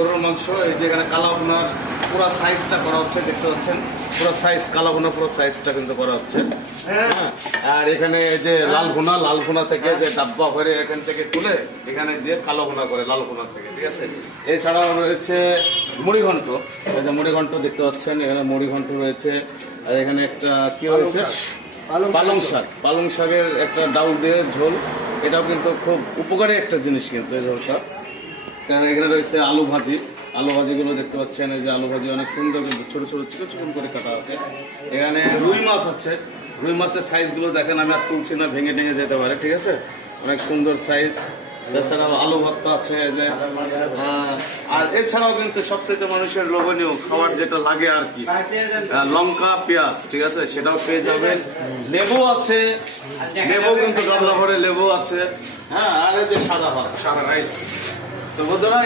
গরুর মাংস এই যে এখানে কালাভুনার পুরো সাইজটা করা হচ্ছে দেখতে পাচ্ছেন? পুরো সাইজ কালাভুনা পুরো সাইজটা কিন্তু করা হচ্ছে। হ্যাঁ? আর এখানে এই যে লাল ভুনা লাল ভুনা থেকে যে ডাব্বা করে এখান থেকে তুলে এখানে দিয়ে কালো ভুনা করে লাল ভুনা থেকে ঠিক আছে? এছাড়াও রয়েছে মুড়িঘণ্ট। এই যে মুড়িঘণ্ট দেখতে পাচ্ছেন এখানে মুড়িঘণ্ট রয়েছে। আর এখানে একটা কি রয়েছে? পালং শাক। পালং শাকের একটা ডাউল দিয়ে ঝোল। এটাও কিন্তু খুব উপকারী একটা জিনিস কিন্তু এই ঝোলটা। এখানে রয়েছে আলু ভাজি। আলু ভাজিগুলো দেখতে পাচ্ছেন, এই যে আলু ভাজি অনেক সুন্দর কিন্তু ছোট ছোট চিকন চিকন করে কাটা আছে। এখানে রুই মাছ আছে। রুই মাছের সাইজগুলো দেখেন, আমি আর তুলছি না, ভেঙে ভেঙে যেতে পারে, ঠিক আছে? অনেক সুন্দর সাইজ তাছাড়াও আলু ভর্তা আছে যে আর এছাড়াও কিন্তু সবচেয়ে মানুষের লোভনীয় খাবার যেটা লাগে আর কি লঙ্কা, পেঁয়াজ, ঠিক আছে? সেটাও পেয়ে যাবেন। লেবু আছে, লেবু কিন্তু গামলা ভরে লেবু আছে। হ্যাঁ আর এই যে সাদা ভাত, সাদা রাইস তো বন্ধুরা